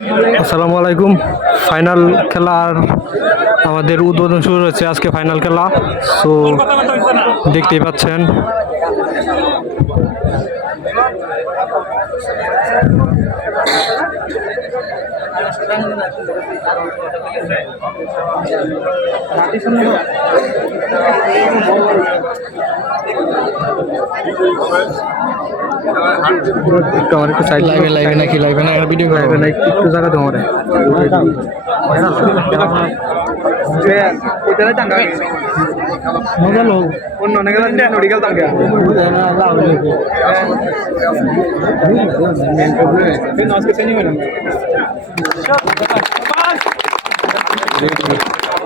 আসসালামু আলাইকুম। ফাইনাল খেলার আমাদের উদ্বোধন শুরু হয়েছে আজকে ফাইনাল খেলা। সো দেখতেই পাচ্ছেন। একটু আমার একটু সাইড লাইভে লাইভে নাকি লাইভে না ভিডিও লাইভে না একটু জায়গা দাও আমারে মজা লোক অন্য অনেক মেডিকেল তাকে আজকে চিনি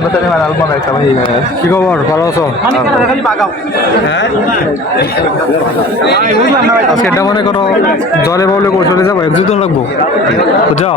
আমরা তাহলে মানে আলবাম একটা ভাই কি খবর? ভালো আছো? মানে হ্যাঁ? এটা মনে করো জলে বলে চলে যাব এক দুজন লাগবো। বুঝাও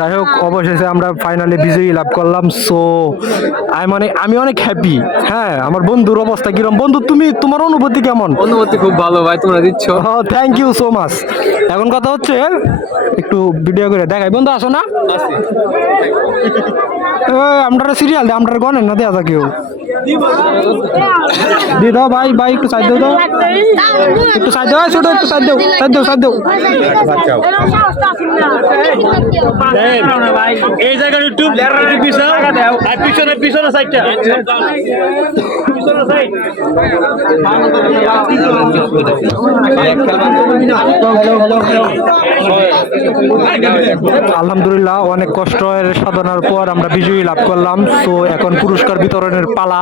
যাই হোক অবশেষে আমরা ফাইনালি বিজয়ী লাভ করলাম। সো আই মানে আমি অনেক হ্যাপি হ্যাঁ আমার বন্ধুর অবস্থা কিরম? বন্ধু তুমি তোমার অনুভূতি কেমন? অনুভূতি খুব ভালো ভাই তোমরা দিচ্ছ? থ্যাংক ইউ সো মাচ এখন কথা হচ্ছে একটু ভিডিও করে দেখাই। বন্ধু আসো না। আমরা সিরিয়াল দেয় আমরা গনেন না দেয়া কেউ। দিয়ে দাও ভাই ভাই একটু সাইড দাও। একটু সাইড দাও ছোট একটু সাইড দাও সাইড দাও সাইড দাও। এই জায়গার একটু পিছনে আর পিছনে পিছনে সাইডটা আলহামদুলিল্লাহ অনেক কষ্টের সাধনার পর আমরা বিজয়ী লাভ করলাম। তো এখন পুরস্কার বিতরণের পালা।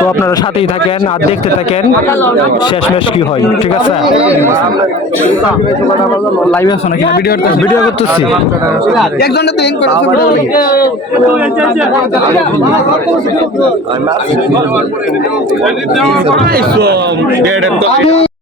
তো আপনারা সাথেই থাকেন আর দেখতে থাকেন শেষমেশ কি হয় ঠিক আছে? লাইভ আছো নাকি? ভিডিও ভিডিও করতেছি। একজনের তো ইন করে